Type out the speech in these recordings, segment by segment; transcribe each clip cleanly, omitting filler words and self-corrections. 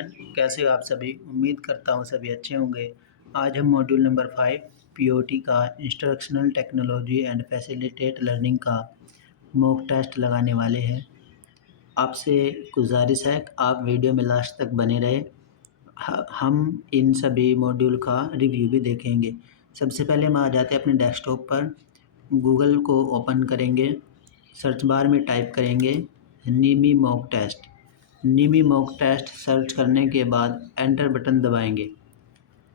कैसे हो आप सभी? उम्मीद करता हूँ सभी अच्छे होंगे। आज हम मॉड्यूल नंबर 5 पीओटी का instructional technology and facilitate learning का मॉक टेस्ट लगाने वाले हैं। आपसे गुजारिश है कि आप वीडियो में लास्ट तक बने रहे। हम इन सभी मॉड्यूल का रिव्यू भी देखेंगे। सबसे पहले हम आ जाते हैं अपने डेस्कटॉप पर। गूगल को ओपन करेंगे, सर्च बार में टाइप करेंगे निमी मॉक टेस्ट। निमी मॉक टेस्ट सर्च करने के बाद एंटर बटन दबाएंगे।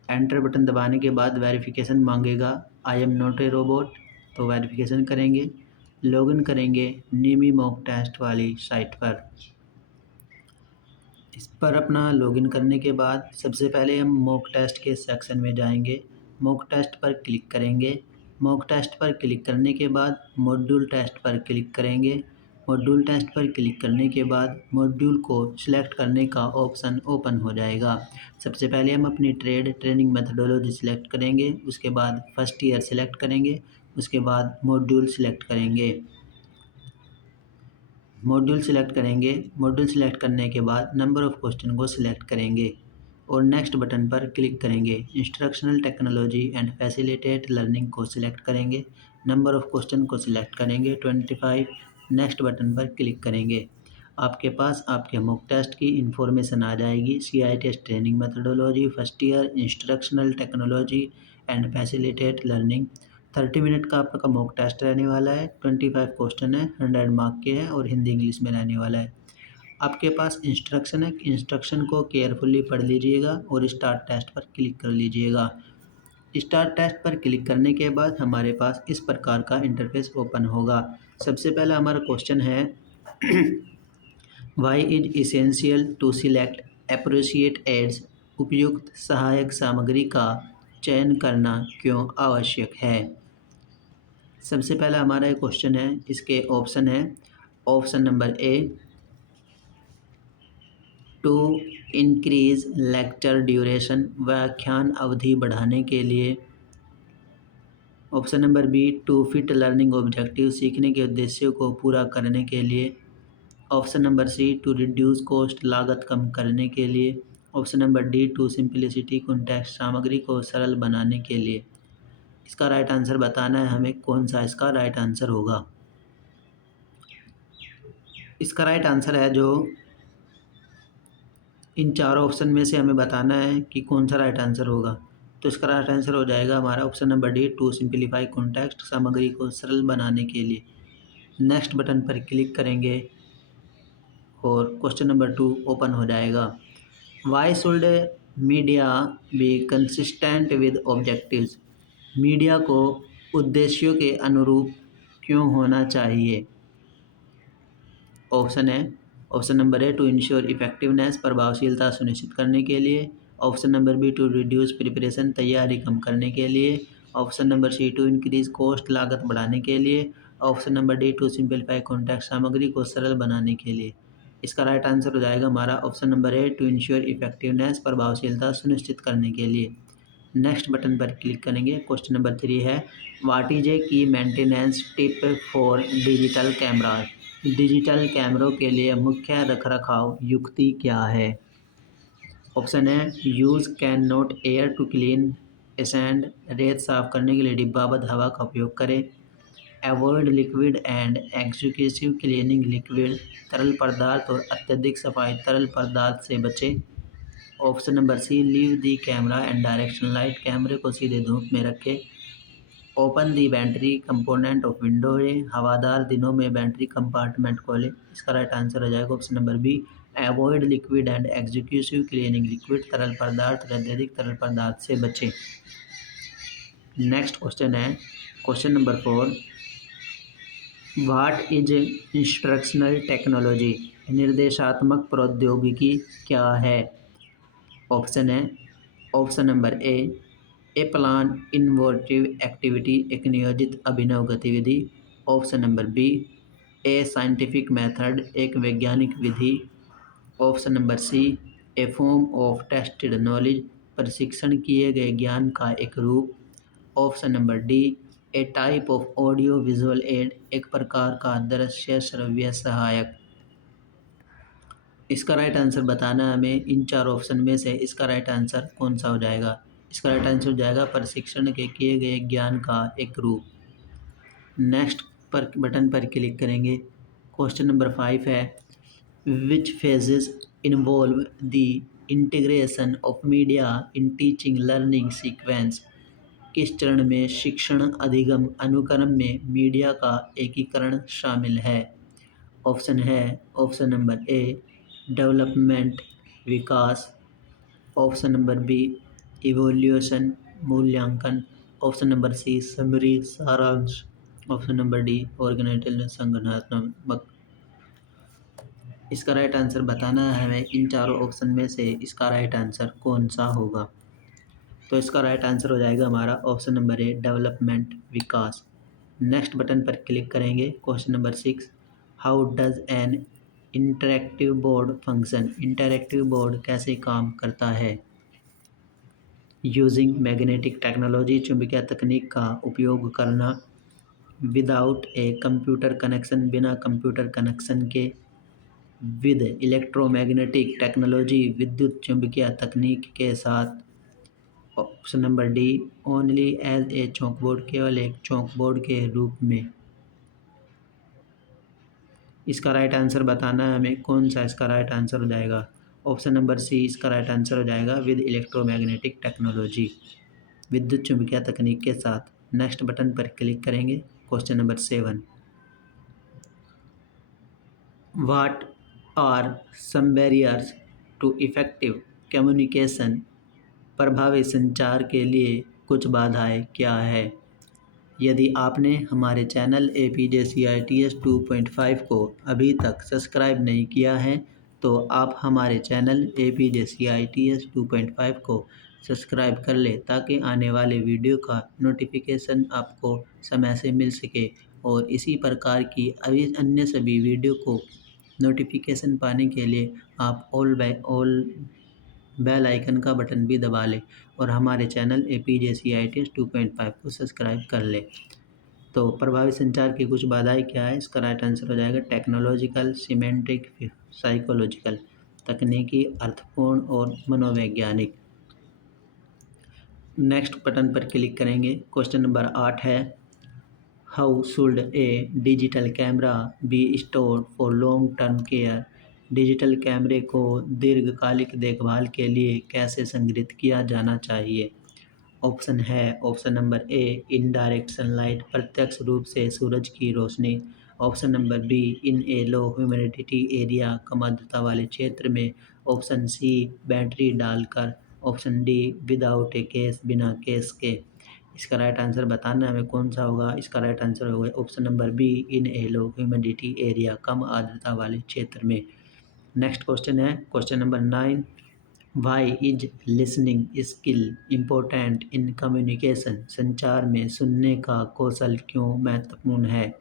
एंटर बटन दबाने के बाद वेरिफिकेशन मांगेगा, I am not a robot, तो वेरिफिकेशन करेंगे। लॉगिन करेंगे निमी मॉक टेस्ट वाली साइट पर। इस पर अपना लॉगिन करने के बाद सबसे पहले हम मॉक टेस्ट के सेक्शन में जाएंगे। मॉक टेस्ट पर क्लिक करेंगे। मॉक टेस्ट पर क्लिक करने के बाद मॉड्यूल टेस्ट पर क्लिक करेंगे। मॉड्यूल टेस्ट पर क्लिक करने के बाद मॉड्यूल को सिलेक्ट करने का ऑप्शन ओपन हो जाएगा। सबसे पहले हम अपनी ट्रेनिंग मेथडोलॉजी सिलेक्ट करेंगे, उसके बाद फर्स्ट ईयर सिलेक्ट करेंगे, उसके बाद मॉड्यूल सिलेक्ट करेंगे। मॉड्यूल सेलेक्ट करने के बाद नंबर ऑफ़ क्वेश्चन को सिलेक्ट करेंगे और नेक्स्ट बटन पर क्लिक करेंगे। Instructional technology and facilitate learning को सिलेक्ट करेंगे। नंबर ऑफ़ क्वेश्चन को सिलेक्ट करेंगे 25। नेक्स्ट बटन पर क्लिक करेंगे। आपके पास आपके मॉक टेस्ट की इन्फॉर्मेशन आ जाएगी। CITS training methodology first year instructional technology and facilitate learning. 30 minute का आपका मॉक टेस्ट रहने वाला है। 25 क्वेश्चन है, 100 मार्क के हैं और हिंदी इंग्लिश में रहने वाला है। आपके पास इंस्ट्रक्शन है, इंस्ट्रक्शन को केयरफुली पढ़ लीजिएगा और स्टार्ट टेस्ट पर क्लिक कर लीजिएगा। स्टार्ट टेस्ट पर क्लिक करने के बाद हमारे पास इस प्रकार का इंटरफेस ओपन होगा। सबसे पहला हमारा क्वेश्चन है why is essential to select appropriate aids. उपयुक्त सहायक सामग्री का चयन करना क्यों आवश्यक है। सबसे पहला हमारा एक क्वेश्चन है, इसके ऑप्शन है। Option number A, to increase lecture duration, व्याख्यान अवधि बढ़ाने के लिए। Option number B, to fit learning objective, सीखने के उद्देश्यों को पूरा करने के लिए। Option number C, to reduce cost, लागत कम करने के लिए। Option number D, to simplicity context, सामग्री को सरल बनाने के लिए। इसका राइट आंसर बताना है हमें, कौन सा इसका राइट आंसर होगा। इसका राइट आंसर है जो इन चारों ऑप्शन में से हमें बताना है कि कौन सा राइट आंसर होगा। तो इसका राइट आंसर हो जाएगा हमारा option number D, to simplify context, सामग्री को सरल बनाने के लिए। नेक्स्ट बटन पर क्लिक करेंगे और क्वेश्चन नंबर 2 ओपन हो जाएगा। Why should media be consistent with objectives. Media को उद्देश्यों के अनुरूप क्यों होना चाहिए। ऑप्शन है, option number A, to ensure effectiveness, प्रभावशीलता सुनिश्चित करने के लिए। Option number B, to reduce preparation, तैयारी कम करने के लिए। Option number C, to increase cost, लागत बढ़ाने के लिए। Option number D, to simplify context, सामग्री को सरल बनाने के लिए। इसका राइट आंसर हो जाएगा हमारा option number A, to ensure effectiveness, प्रभावशीलता सुनिश्चित करने के लिए। नेक्स्ट बटन पर क्लिक करेंगे। क्वेश्चन नंबर 3 है, what is a key maintenance tip for digital camera. Digital कैमरों के लिए मुख्य रखरखाव युक्ति क्या है। ऑप्शन है, use can not air to clean sand, रेत साफ करने के लिए डिब्बाबंद हवा का उपयोग करें। Avoid liquid and exclusive cleaning liquid, तरल पदार्थ और अत्यधिक सफाई तरल पदार्थ से बचें। Option number C, leave the camera and direction light, कैमरे को सीधे धूप में रखें। Open the battery component of window है, हवादार दिनों में बैटरी कंपार्टमेंट खोलें। इसका राइट आंसर हो जाएगा option number B, avoid liquid and exclusive cleaning liquid, तरल पदार्थ और अत्यधिक तरल पदार्थ से बचें। नेक्स्ट क्वेश्चन है, question number 4, what is instructional technology. निर्देशात्मक प्रौद्योगिकी क्या है। ऑप्शन है, option number A plan innovative activity, एक नियोजित अभिनव गतिविधि। Option number B, a scientific method, एक वैज्ञानिक विधि। Option number C, a form of tested knowledge, प्रशिक्षण किए गए ज्ञान का एक रूप। Option number D, A type of audio visual aid, एक प्रकार का दृश्य श्रव्य सहायक। इसका राइट आंसर बताना है हमें। इन चार ऑप्शन में से इसका राइट आंसर कौन सा हो जाएगा? इसका राइट आंसर हो जाएगा प्रशिक्षण के किए गए ज्ञान का एक रूप। नेक्स्ट पर बटन पर क्लिक करेंगे। क्वेश्चन नंबर 5 है, विच phases involve the integration of media in teaching learning sequence? किस चरण में शिक्षण अधिगम अनुक्रम में मीडिया का एकीकरण शामिल है? ऑप्शन है, ऑप्शन नंबर ए डेवलपमेंट विकास, ऑप्शन नंबर बी इवोल्यूशन मूल्यांकन, ऑप्शन नंबर सी समरी सारांश, ऑप्शन नंबर डी ऑर्गेनाइजेशनल संगठनात्मक। इसका राइट आंसर बताना है हमें। इन चारों ऑप्शन में से इसका राइट आंसर कौन सा होगा? तो इसका राइट आंसर हो जाएगा हमारा option number A development Vikas. Next button पर क्लिक करेंगे। Question number 6, how does N interactive board function? Interactive board कैसे काम करता है? यूजिंग मैग्नेटिक टेक्नोलॉजी, चुंबकीय तकनीक का उपयोग करना, विदाउट ए कंप्यूटर कनेक्शन, बिना कंप्यूटर कनेक्शन के, विद इलेक्ट्रोमैग्नेटिक टेक्नोलॉजी, विद्युत चुंबकीय तकनीक के साथ, option number D only as a chalkboard, केवल एक चॉकबोर्ड के रूप में। इसका राइट आंसर बताना है हमें। कौन सा इसका राइट आंसर हो जाएगा? ऑप्शन नंबर सी इसका राइट आंसर हो जाएगा, विद इलेक्ट्रोमैग्नेटिक टेक्नोलॉजी, विद्युत चुंबकीय तकनीक के साथ। नेक्स्ट बटन पर क्लिक करेंगे। Question number 7, what are some barriers to effective communication? प्रभावी संचार के लिए कुछ बाधाएं क्या है? यदि आपने हमारे चैनल APJCITS 2.5 को अभी तक सब्सक्राइब नहीं किया है तो आप हमारे चैनल APJCITS 2.5 को सब्सक्राइब कर ले, ताकि आने वाले वीडियो का नोटिफिकेशन आपको समय से मिल सके, और इसी प्रकार की अभी अन्य सभी वीडियो को नोटिफिकेशन पाने के लिए आप ऑल बेल आइकन का बटन भी दबा लें और हमारे चैनल APJCITS 2.5 को सब्सक्राइब कर लें। तो प्रभावी संचार की कुछ बाधाएं क्या है? इसका राइट आंसर हो जाएगा टेक्नोलॉजिकल, सिमेंटिक, साइकोलॉजिकल, तकनीकी, अर्थपूर्ण और मनोवैज्ञानिक। नेक्स्ट बटन पर क्लिक करेंगे। क्वेश्चन नंबर 8 है, how should A digital camera be stored for long term care? Digital कैमरे को दीर्घकालिक देखभाल के लिए कैसे संग्रहित किया जाना चाहिए? ऑप्शन है, option number A indirect sunlight, प्रत्यक्ष रूप से सूरज की रोशनी, option number B in a low humidity area, कम आर्द्रता वाले क्षेत्र में, ऑप्शन सी बैटरी डालकर, option D without a case, बिना केस के। इसका राइट आंसर बताना हमें कौन सा होगा? इसका राइट आंसर होगा option number B in a low humidity area, कम आर्द्रता वाले क्षेत्र में। नेक्स्ट क्वेश्चन है question number 9, why is listening skill important in communication? संचार में सुनने का कौशल क्यों महत्वपूर्ण है?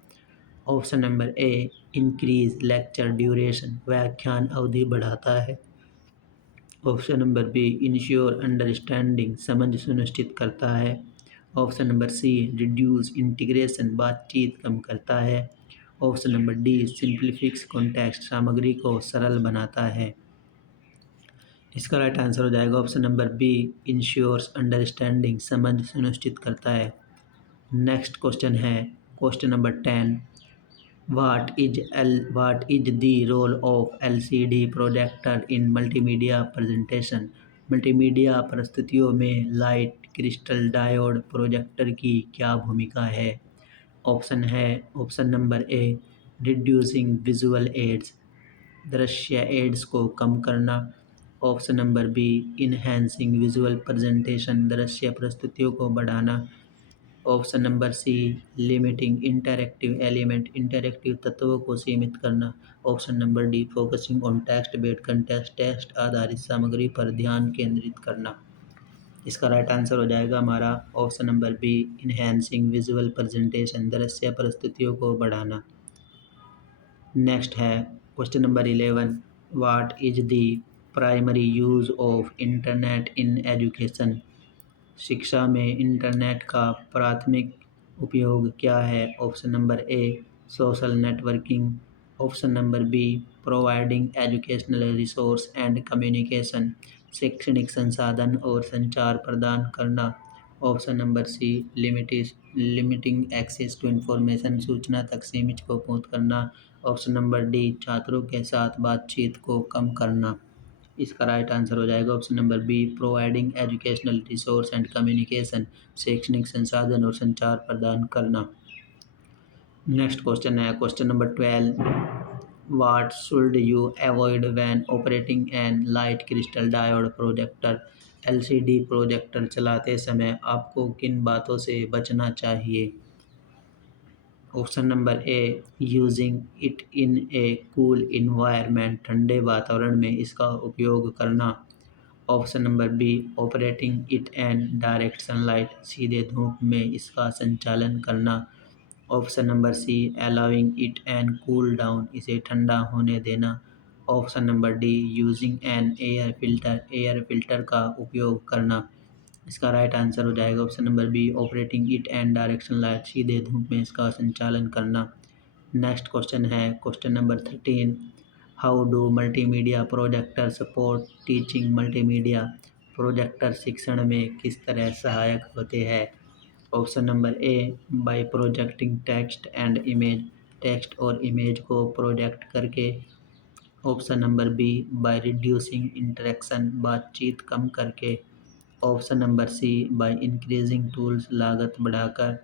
Option number A increase lecture duration, व्याख्यान अवधि बढ़ाता है, option number B ensure understanding, समझ सुनिश्चित करता है, option number C reduce integration, बातचीत कम करता है, ऑप्शन नंबर डी सिंप्लीफिक्स कॉन्टेक्स्ट, सामग्री को सरल बनाता है। इसका राइट आंसर हो जाएगा option number B ensures understanding, समझ सुनिश्चित करता है। नेक्स्ट क्वेश्चन है question number 10, what is the role of LCD projector in multimedia presentation? Multimedia प्रस्तुतियों में लाइट क्रिस्टल डायोड प्रोजेक्टर की क्या भूमिका है? ऑप्शन है, option number A reducing visual aids, दृश्य एड्स को कम करना, option number B enhancing visual presentation, दृश्य प्रस्तुतियों को बढ़ाना, option number C limiting interactive element, interactive तत्वों को सीमित करना, option number D focusing on text based content, text आधारित सामग्री पर ध्यान केंद्रित करना। इसका राइट आंसर हो जाएगा हमारा option number B enhancing visual presentation, दृश्य प्रस्तुतियों को बढ़ाना। नेक्स्ट है question number 11, what is the primary use of internet in education? शिक्षा में इंटरनेट का प्राथमिक उपयोग क्या है? Option number A social networking, option number B providing educational resource and communication, शैक्षणिक संसाधन और संचार प्रदान करना। Option number C limiting access to information, सूचना तक सीमित को पहुंच करना। ऑप्शन नंबर डी छात्रों के साथ बातचीत को कम करना। इसका राइट आंसर हो जाएगा option number B providing educational resource and communication, शैक्षणिक संसाधन और संचार प्रदान करना। नेक्स्ट क्वेश्चन है question number 12। What should you avoid when operating an light crystal diode projector, LCD projector चलाते समय आपको किन बातों से बचना चाहिए। Option number A using it in a cool environment, ठंडे वातावरण में इसका उपयोग करना। Option number B operating it in direct sunlight, सीधे धूप में इसका संचालन करना। Option number C allowing it an cool down, इसे ठंडा होने देना। Option number D using an air filter का उपयोग करना। इसका राइट आंसर हो जाएगा option number B operating it and direction light, सीधे धूप में इसका संचालन करना। नेक्स्ट क्वेश्चन है question number 13। How do multimedia projector support teaching, multimedia projector शिक्षण में किस तरह सहायक होते हैं। Option number A by projecting text and image, text और इमेज को प्रोजेक्ट करके। Option number B by reducing interaction, बातचीत कम करके। Option number C by increasing tools, लागत बढ़ाकर।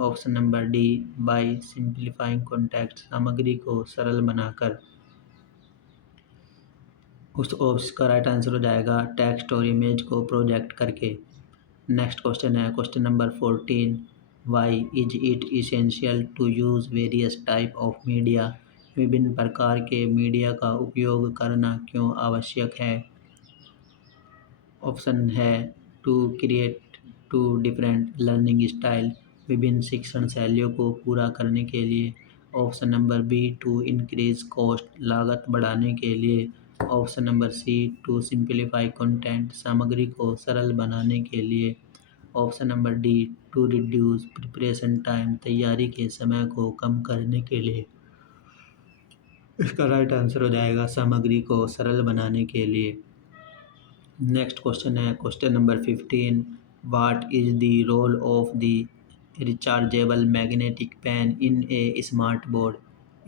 Option number D by simplifying context, सामग्री को सरल बनाकर। उसका राइट आंसर हो जाएगा टेक्स्ट और इमेज को प्रोजेक्ट करके। नेक्स्ट क्वेश्चन है question number 14। Why is it essential to use various type of media, विभिन्न प्रकार के मीडिया का उपयोग करना क्यों आवश्यक है। ऑप्शन है to create to different learning style, विभिन्न शिक्षण शैलियों को पूरा करने के लिए। Option number B to increase cost, लागत बढ़ाने के लिए। Option number C to simplify content, सामग्री को सरल बनाने के लिए। Option number D to reduce preparation time, तैयारी के समय को कम करने के लिए। इसका राइट आंसर हो जाएगा सामग्री को सरल बनाने के लिए। नेक्स्ट क्वेश्चन है question number 15। What is the role of the rechargeable magnetic pen in a smart board,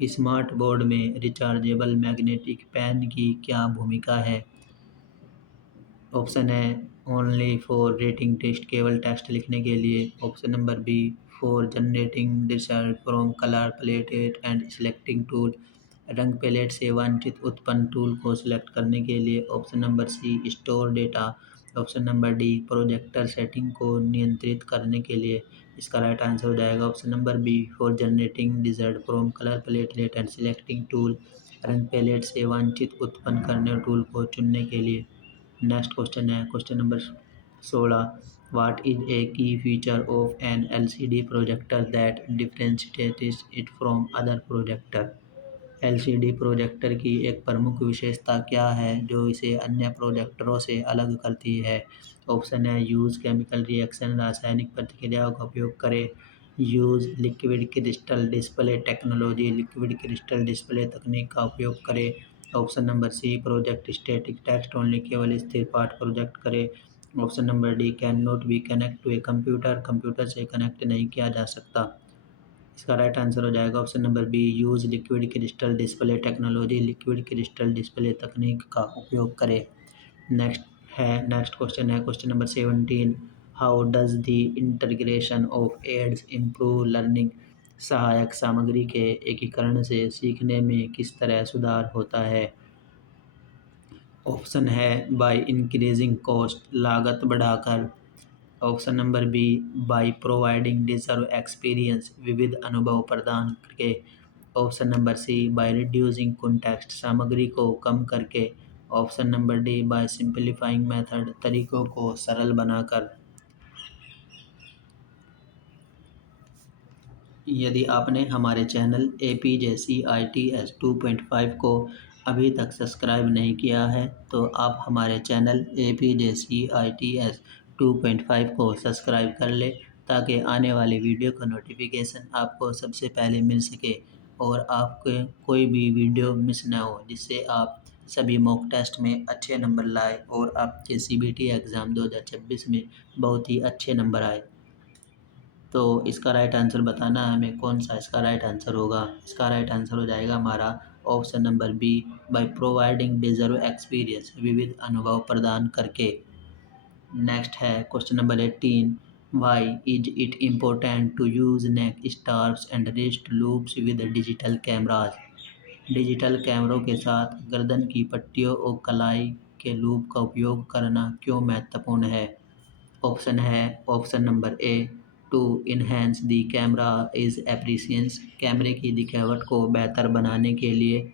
smart board में रिचार्जेबल मैग्नेटिक पेन की क्या भूमिका है। ऑप्शन है ओनली फॉर रेटिंग टेस्ट, केवल टेस्ट लिखने के लिए। Option number B for generating result from colour palette and selecting tool, रंग पैलेट से वांछित उत्पन्न टूल को सिलेक्ट करने के लिए। ऑप्शन नंबर सी store data. Option number D projector setting को नियंत्रित करने के लिए। इसका राइट आंसर हो जाएगा option number B for generating result from colour palette and selecting tool, रंग पैलेट से वांछित उत्पन्न करने टूल को चुनने के लिए। नेक्स्ट क्वेश्चन है question number 16। What is a key feature of an LCD projector that differentiates it from other projector, LCD projector की एक प्रमुख विशेषता क्या है जो इसे अन्य प्रोजेक्टरों से अलग करती है। ऑप्शन है यूज़ केमिकल रिएक्शन, रासायनिक प्रतिक्रियाओं का उपयोग करें। Use liquid crystal display technology, liquid crystal display तकनीक का उपयोग करें। Option number C project static text only, केवल स्थिर पाठ प्रोजेक्ट करें। Option number D can not be connect to a computer, computer से कनेक्ट नहीं किया जा सकता। इसका राइट आंसर हो जाएगा option number B use liquid crystal display technology, liquid crystal display तकनीक का उपयोग करें। नेक्स्ट क्वेश्चन है question number 17। How does the integration of aids improve learning, सहायक सामग्री के एकीकरण से सीखने में किस तरह सुधार होता है। ऑप्शन है बाय इंक्रीजिंग कॉस्ट, लागत बढ़ाकर। Option number B by providing डिजर्व एक्सपीरियंस, विविध अनुभव प्रदान करके। Option number C by reducing context, सामग्री को कम करके। Option number D by simplifying method, तरीकों को सरल बनाकर। यदि आपने हमारे चैनल APJCITS 2.5 को अभी तक सब्सक्राइब नहीं किया है तो आप हमारे चैनल APJCITS 2.5 को सब्सक्राइब कर ले ताकि आने वाली वीडियो का नोटिफिकेशन आपको सबसे पहले मिल सके। और आपके कोई भी वीडियो मिस ना हो, जिससे आप सभी मॉक टेस्ट में अच्छे नंबर लाए और आपके CBT एग्ज़ाम 2026 में बहुत ही अच्छे नंबर आए। तो इसका राइट आंसर बताना है हमें, कौन सा इसका राइट आंसर होगा। इसका राइट आंसर हो जाएगा हमारा option number B, by providing डिजर्व एक्सपीरियंस, विविध अनुभव प्रदान करके। नेक्स्ट है question number 18, why is it important to use neck straps and wrist loops with digital cameras. Digital कैमरों के साथ गर्दन की पट्टियों और कलाई के लूप का उपयोग करना क्यों महत्वपूर्ण है। ऑप्शन है option number A, to enhance the camera is appearance, कैमरे की दिखावट को बेहतर बनाने के लिए।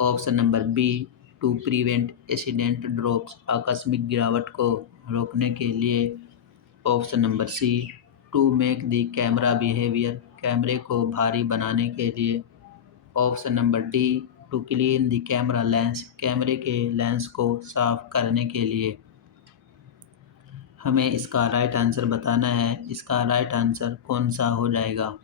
Option number B, to prevent accident drops, आकस्मिक गिरावट को रोकने के लिए। Option number C, to make the camera behaviour, कैमरे को भारी बनाने के लिए। Option number D, to clean the camera lens, कैमरे के लेंस को साफ करने के लिए। हमें इसका राइट आंसर बताना है, इसका राइट आंसर कौन सा हो जाएगा।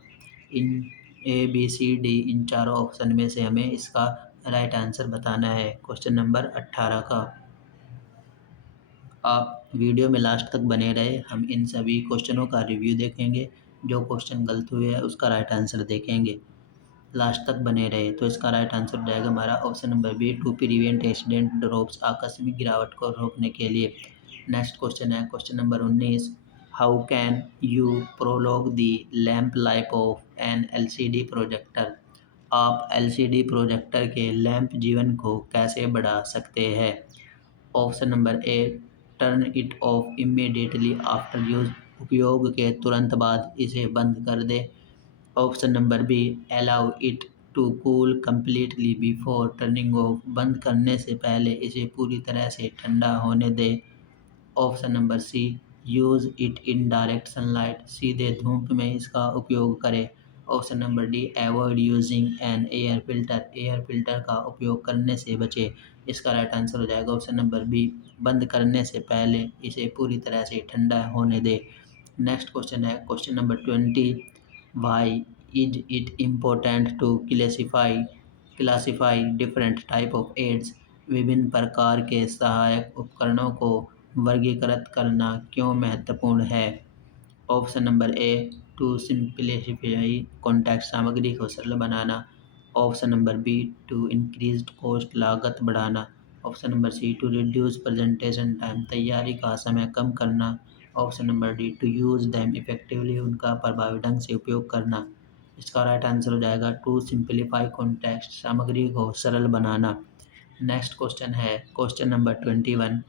इन ए बी सी डी इन चारों ऑप्शन में से हमें इसका राइट आंसर बताना है क्वेश्चन नंबर 18 का। आप वीडियो में लास्ट तक बने रहे, हम इन सभी क्वेश्चनों का रिव्यू देखेंगे। जो क्वेश्चन गलत हुए हैं उसका राइट आंसर देखेंगे। लास्ट तक बने रहे, तो इसका राइट आंसर हो जाएगा हमारा option number B, to prevent accident drops, आकस्मिक गिरावट को रोकने के लिए। नेक्स्ट क्वेश्चन है question number 19, how can you prolong the lamp life of an LCD projector. आप LCD प्रोजेक्टर के लैंप जीवन को कैसे बढ़ा सकते हैं। Option number A, turn it off immediately after use, उपयोग के तुरंत बाद इसे बंद कर दे। Option number B, allow it to cool completely before turning of, बंद करने से पहले इसे पूरी तरह से ठंडा होने दे। Option number C, use it in direct sunlight, सीधे धूप में इसका उपयोग करें। Option number D, avoid using an air filter, air filter का उपयोग करने से बचे। इसका राइट आंसर हो जाएगा ऑप्शन नंबर बी, बंद करने से पहले इसे पूरी तरह से ठंडा होने दे। नेक्स्ट क्वेश्चन है question number 20, why is it important to classify different type of aids, विभिन्न प्रकार के सहायक उपकरणों को वर्गीकृत करना क्यों महत्वपूर्ण है। Option number A, to simplify contact, सामग्री को सरल बनाना। Option number B, to increase cost, लागत बढ़ाना। Option number C, to reduce presentation time, तैयारी का समय कम करना। Option number D, to use them effectively, उनका प्रभावी ढंग से उपयोग करना। इसका राइट आंसर हो जाएगा टू सिंप्लीफाई कॉन्टेक्स्ट, सामग्री को सरल बनाना। नेक्स्ट क्वेश्चन है question number 21,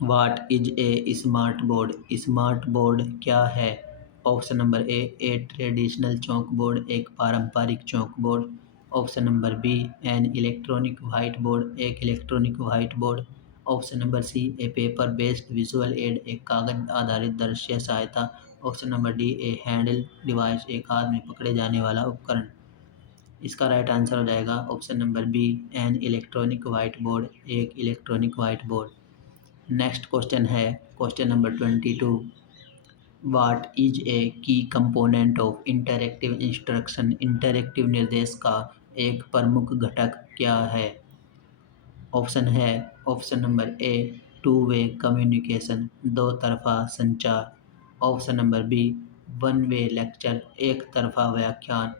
what is a smart board, smart board क्या है। Option number A traditional chalk board, एक पारंपरिक chalk board. Option number B, an electronic white board, एक electronic white board. Option number C, a paper based visual aid, एक कागज आधारित दृश्य सहायता। Option number D, a handle device, एक हाथ में पकड़े जाने वाला उपकरण। इसका राइट आंसर हो जाएगा option number B, an electronic white board, एक electronic white board. Next question है question number 22, what is a key component of interactive instruction, interactive निर्देश का एक प्रमुख घटक क्या है। ऑप्शन है option number A, two way communication, दो तरफा संचार। Option number B, one way lecture, एक तरफा व्याख्यान।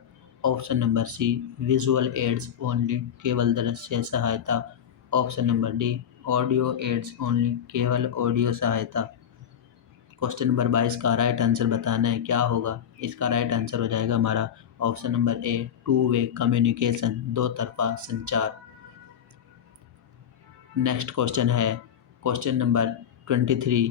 Option number C, visual aids only, केवल दृश्य सहायता। Option number D, audio ads only, केवल ऑडियो सहायता। क्वेश्चन नंबर 22 का राइट आंसर बताना है, क्या होगा। इसका राइट आंसर हो जाएगा हमारा option number A, two way communication, दो तरफा संचार। नेक्स्ट क्वेश्चन है क्वेश्चन नंबर 23,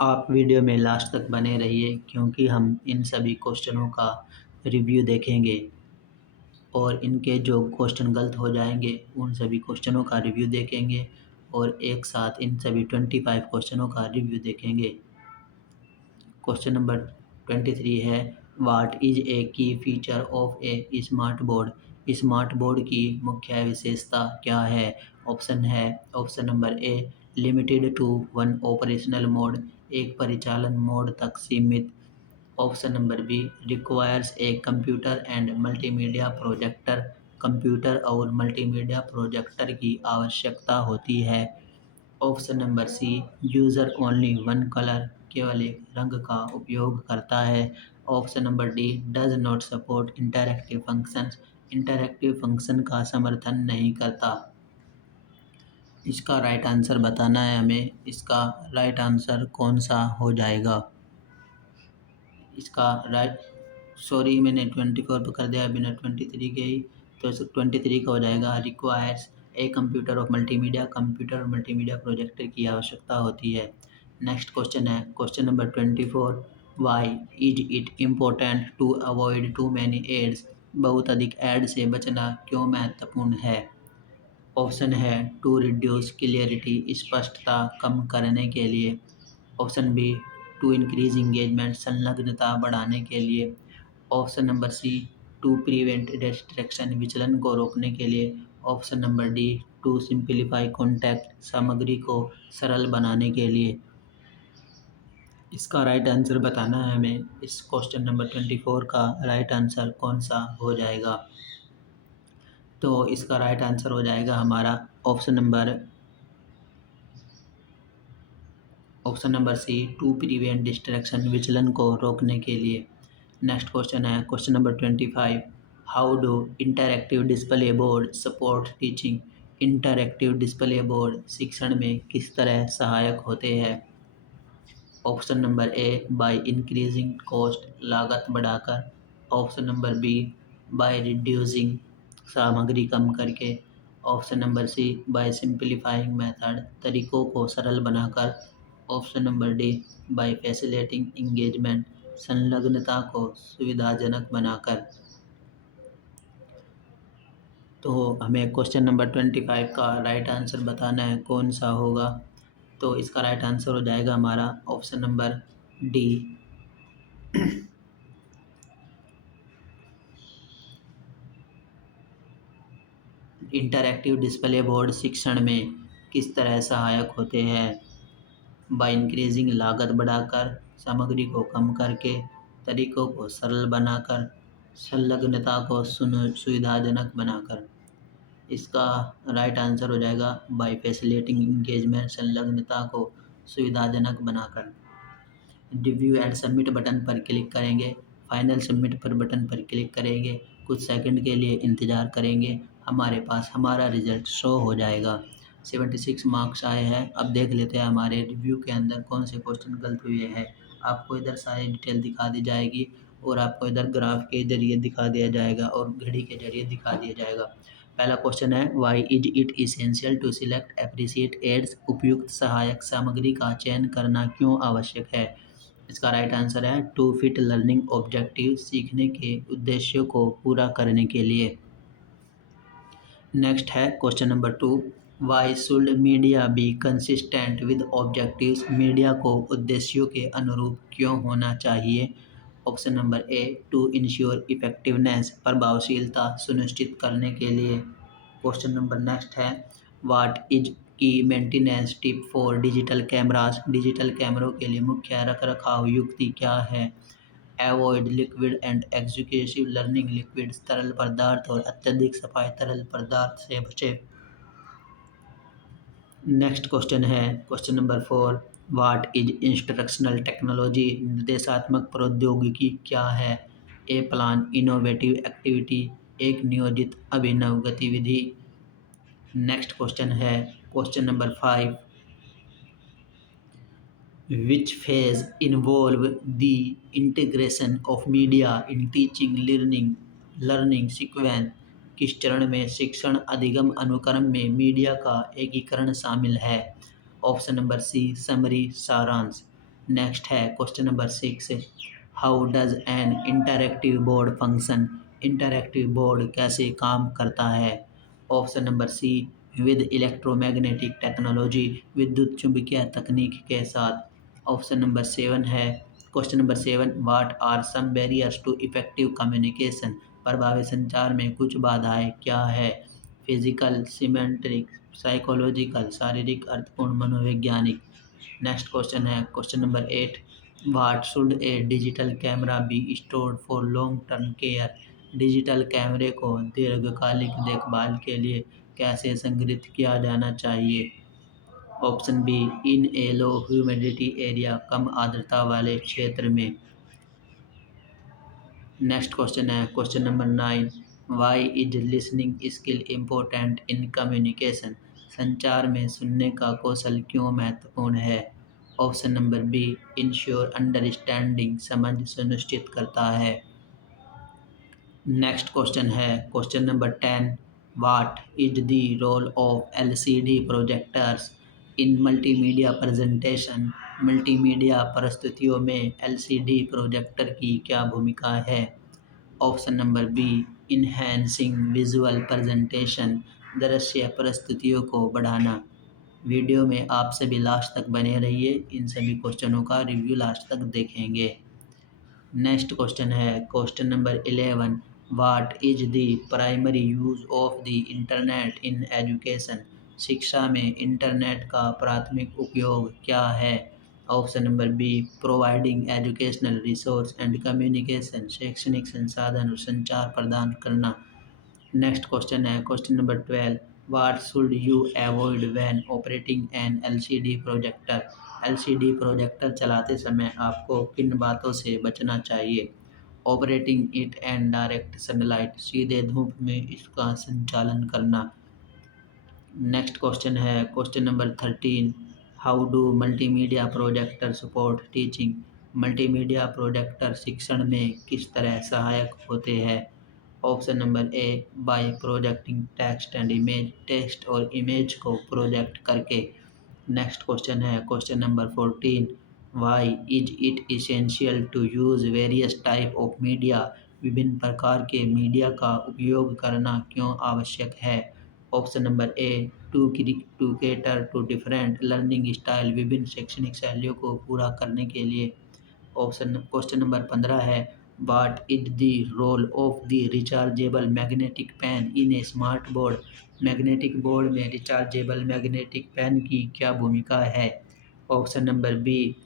आप वीडियो में लास्ट तक बने रहिए, क्योंकि हम इन सभी क्वेश्चनों का रिव्यू देखेंगे और इनके जो क्वेश्चन गलत हो जाएंगे उन सभी क्वेश्चनों का रिव्यू देखेंगे और एक साथ इन सभी 25 क्वेश्चनों का रिव्यू देखेंगे। क्वेश्चन नंबर 23 है, what is a key feature of a smart board, smart board की मुख्य विशेषता क्या है। ऑप्शन है option number A, limited to one operational mode, एक परिचालन मोड तक सीमित। Option number B requires a computer and multimedia projector, computer और मल्टीमीडिया प्रोजेक्टर की आवश्यकता होती है। Option number C uses only one colour, केवल एक रंग का उपयोग करता है। Option number D does not support interactive functions, interactive function का समर्थन नहीं करता। इसका राइट आंसर बताना है हमें। इसका राइट आंसर कौन सा हो जाएगा? इसका राइट, सॉरी मैंने 24 पे कर दिया बिना 23 के ही, तो 23 का हो जाएगा। Requires a computer of multimedia, computer और मल्टीमीडिया प्रोजेक्टर की आवश्यकता होती है। नेक्स्ट क्वेश्चन है question number 24, why is it important to avoid too many aids, बहुत अधिक एड से बचना क्यों महत्वपूर्ण है? ऑप्शन है टू रिड्यूस क्लियरिटी, स्पष्टता कम करने के लिए। Option B to increase engagement, संलग्नता बढ़ाने के लिए। Option number C to prevent distraction, विचलन को रोकने के लिए। Option number D to simplify contact, सामग्री को सरल बनाने के लिए। इसका राइट आंसर बताना है हमें। इस क्वेश्चन नंबर 24 का राइट आंसर कौन सा हो जाएगा? तो इसका राइट आंसर हो जाएगा हमारा option number C to prevent distraction, विचलन को रोकने के लिए। नेक्स्ट क्वेश्चन है question number 25, how do interactive display board support teaching, interactive display board शिक्षण में किस तरह सहायक होते हैं? Option number A by increasing cost, लागत बढ़ाकर। Option number B by reducing, सामग्री कम करके। Option number C by simplifying method, तरीकों को सरल बनाकर। Option number D by facilitating engagement, संलग्नता को सुविधाजनक बनाकर। तो हमें क्वेश्चन नंबर 25 का राइट आंसर बताना है कौन सा होगा। तो इसका राइट आंसर हो जाएगा हमारा option number D. Interactive display board शिक्षण में किस तरह सहायक होते हैं? बाय इंक्रीजिंग, लागत बढ़ाकर, सामग्री को कम करके, तरीकों को सरल बनाकर, संलग्नता को सुविधाजनक बनाकर। इसका राइट आंसर हो जाएगा बाय फैसिलिटेटिंग इंगेजमेंट, संलग्नता को सुविधाजनक बनाकर। रिव्यू एंड सबमिट बटन पर क्लिक करेंगे, फाइनल सबमिट पर बटन पर क्लिक करेंगे, कुछ सेकंड के लिए इंतज़ार करेंगे, हमारे पास हमारा रिजल्ट शो हो जाएगा। 76 मार्क्स आए हैं। अब देख लेते हैं हमारे रिव्यू के अंदर कौन से क्वेश्चन गलत हुए हैं। आपको इधर सारी डिटेल दिखा दी जाएगी और आपको इधर ग्राफ के जरिए दिखा दिया जाएगा और घड़ी के जरिए दिखा दिया जाएगा। पहला क्वेश्चन है why is it essential to select appropriate aids, उपयुक्त सहायक सामग्री का चयन करना क्यों आवश्यक है? इसका राइट आंसर है टू फिट लर्निंग ऑब्जेक्टिव, सीखने के उद्देश्यों को पूरा करने के लिए। नेक्स्ट है question number 2, why should media be consistent with objectives, media को उद्देश्यों के अनुरूप क्यों होना चाहिए? Option number A to ensure effectiveness, प्रभावशीलता सुनिश्चित करने के लिए। क्वेश्चन नंबर नेक्स्ट है what is key maintenance tip for digital cameras, digital कैमरों के लिए मुख्य रखरखाव युक्ति क्या है? Avoid liquid and excessive cleaning liquids, तरल पदार्थ और अत्यधिक सफाई तरल पदार्थ से बचे। नेक्स्ट क्वेश्चन है question number 4, what is instructional technology, निर्देशात्मक प्रौद्योगिकी क्या है? ए प्लान इनोवेटिव एक्टिविटी, एक नियोजित अभिनव गतिविधि। नेक्स्ट क्वेश्चन है question number 5, which phase involve the integration of media in teaching learning sequence, किस चरण में शिक्षण अधिगम अनुक्रम में मीडिया का एकीकरण शामिल है? ऑप्शन नंबर सी समरी, सारांश। नेक्स्ट है question number 6, how does an interactive board function, interactive board कैसे काम करता है? Option number C with electromagnetic technology, विद्युत चुंबकीय तकनीक के साथ। ऑप्शन नंबर 7 है question number 7, what are some barriers to effective communication, प्रभावी संचार में कुछ बाधाएं क्या है? फिजिकल, सिमेट्रिक, साइकोलॉजिकल, शारीरिक, अर्थपूर्ण, मनोवैज्ञानिक। नेक्स्ट क्वेश्चन है question number 8, what should A digital camera be stored for long term care? Digital कैमरे को दीर्घकालिक देखभाल के लिए कैसे संग्रहित किया जाना चाहिए? Option B, in a low humidity area, कम आर्द्रता वाले क्षेत्र में। नेक्स्ट क्वेश्चन है question number 9। Why is listening skill important in communication? संचार में सुनने का कौशल क्यों महत्वपूर्ण है? Option number B, ensure understanding, समझ सुनिश्चित करता है। नेक्स्ट क्वेश्चन है question number 10। What is the role of LCD projectors in multimedia presentation? Multimedia प्रस्तुतियों में एलसीडी प्रोजेक्टर की क्या भूमिका है? Option number B, enhancing visual presentation, दृश्य प्रस्तुतियों को बढ़ाना। वीडियो में आप सभी लास्ट तक बने रहिए, इन सभी क्वेश्चनों का रिव्यू लास्ट तक देखेंगे। नेक्स्ट क्वेश्चन है question number 11। What is the primary use of the internet in education? शिक्षा में इंटरनेट का प्राथमिक उपयोग क्या है? Option number B, providing educational resource and communication, शैक्षणिक संसाधन और संचार प्रदान करना। नेक्स्ट क्वेश्चन है question number 12। What should you avoid when operating an LCD projector? LCD projector चलाते समय आपको किन बातों से बचना चाहिए? Operating it and direct sunlight, सीधे धूप में इसका संचालन करना। नेक्स्ट क्वेश्चन है question number 13। How do multimedia projector support teaching? Multimedia projector शिक्षण में किस तरह सहायक होते हैं? Option number A, by projecting text and image, text और इमेज को प्रोजेक्ट करके। नेक्स्ट क्वेश्चन है question number 14। Why is it essential to use various type of media? विभिन्न प्रकार के मीडिया का उपयोग करना क्यों आवश्यक है? Option number A, to cater to different learning style, विभिन्न शैक्षणिक शैलियों को पूरा करने के लिए। ऑप्शन क्वेश्चन नंबर 15 है what is the role of the rechargeable magnetic pen in a smart board? Magnetic board में रिचार्जेबल मैग्नेटिक पेन की क्या भूमिका है? Option number B,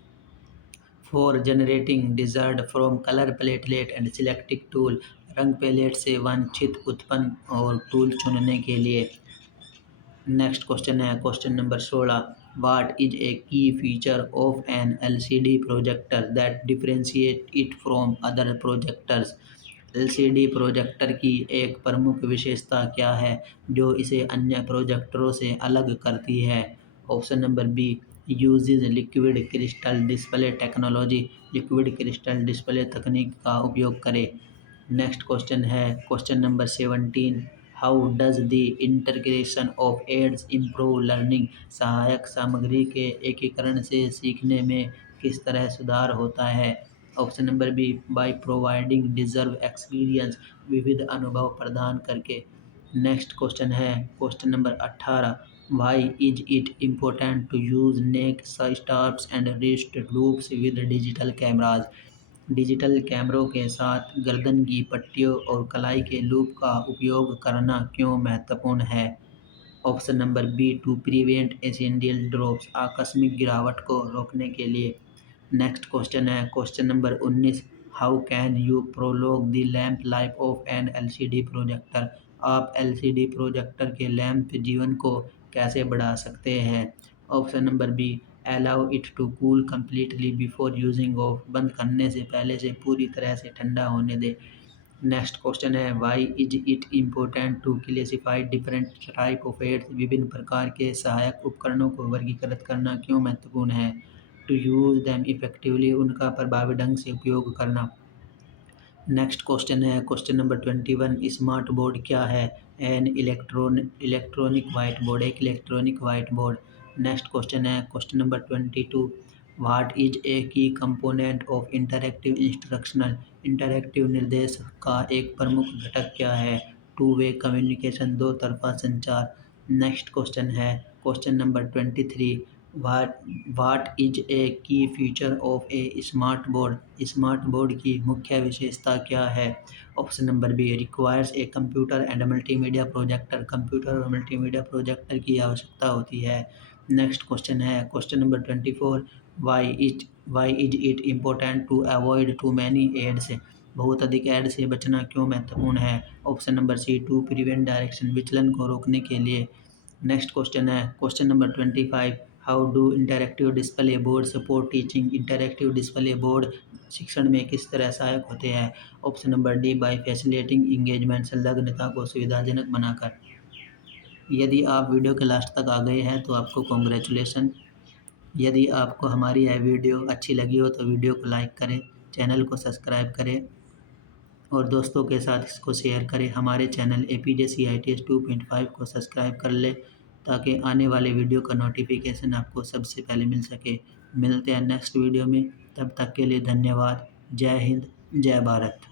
for generating desired from colour platelet and selective tool, रंग palette से वांछित उत्पन्न और टूल चुनने के लिए। नेक्स्ट क्वेश्चन है question number 16। What is a key feature of an LCD projector that differentiate it from other projectors? LCD projector की एक प्रमुख विशेषता क्या है जो इसे अन्य प्रोजेक्टरों से अलग करती है? Option number B, usages liquid crystal display technology, liquid crystal display तकनीक का उपयोग करे। नेक्स्ट क्वेश्चन है question number 17। How does the integration of aids improve learning? सहायक सामग्री के एकीकरण से सीखने में किस तरह सुधार होता है? Option number B, by providing डिजर्व एक्सपीरियंस, विविध अनुभव प्रदान करके। नेक्स्ट क्वेश्चन है question number 18। Why is it important to use neck straps and wrist loops with digital cameras? Digital कैमरों के साथ गर्दन की पट्टियों और कलाई के लूप का उपयोग करना क्यों महत्वपूर्ण है? Option number B, to prevent accidental drops, आकस्मिक गिरावट को रोकने के लिए। नेक्स्ट क्वेश्चन है question number 19। How can you prolong the lamp life of an LCD projector? आप एलसीडी प्रोजेक्टर के लैंप जीवन को कैसे बढ़ा सकते हैं? Option number B, allow it to cool completely before using off, बंद करने से पहले से पूरी तरह से ठंडा होने दें। नेक्स्ट क्वेश्चन है why is it important to classify different type of aids? विभिन्न प्रकार के सहायक उपकरणों को वर्गीकृत करना क्यों महत्वपूर्ण है? टू यूज़ दैम इफेक्टिवली, उनका प्रभावी ढंग से उपयोग करना। नेक्स्ट क्वेश्चन है क्वेश्चन नंबर 21। स्मार्ट बोर्ड क्या है? एन इलेक्ट्रॉनिक वाइट बोर्ड, एक electronic white board. Next question है question number 22। What is a key component of interactive instructional? Interactive निर्देश का एक प्रमुख घटक क्या है? टू वे कम्युनिकेशन, दो तरफा संचार। नेक्स्ट क्वेश्चन है question number 23। What is a key feature of a smart board? Smart board की मुख्य विशेषता क्या है? Option number B, requires a computer and multimedia projector, computer और मल्टीमीडिया प्रोजेक्टर की आवश्यकता होती है। नेक्स्ट क्वेश्चन है question number 24। Why is it important to avoid too many aids? बहुत अधिक ऐड से बचना क्यों महत्वपूर्ण है? Option number C, to prevent direction, विचलन को रोकने के लिए। नेक्स्ट क्वेश्चन है question number 25, how do interactive display board support teaching? Interactive display board शिक्षण में किस तरह सहायक होते हैं? Option number D, by facilitating engagement, संलग्नता को सुविधाजनक बनाकर। यदि आप वीडियो के लास्ट तक आ गए हैं तो आपको कॉन्ग्रेचुलेसन। यदि आपको हमारी यह वीडियो अच्छी लगी हो तो वीडियो को लाइक करें, चैनल को सब्सक्राइब करें और दोस्तों के साथ इसको शेयर करें। हमारे चैनल APJCITS 2.5 को सब्सक्राइब कर लें ताकि आने वाले वीडियो का नोटिफिकेशन आपको सबसे पहले मिल सके। मिलते हैं नेक्स्ट वीडियो में, तब तक के लिए धन्यवाद। जय हिंद, जय भारत।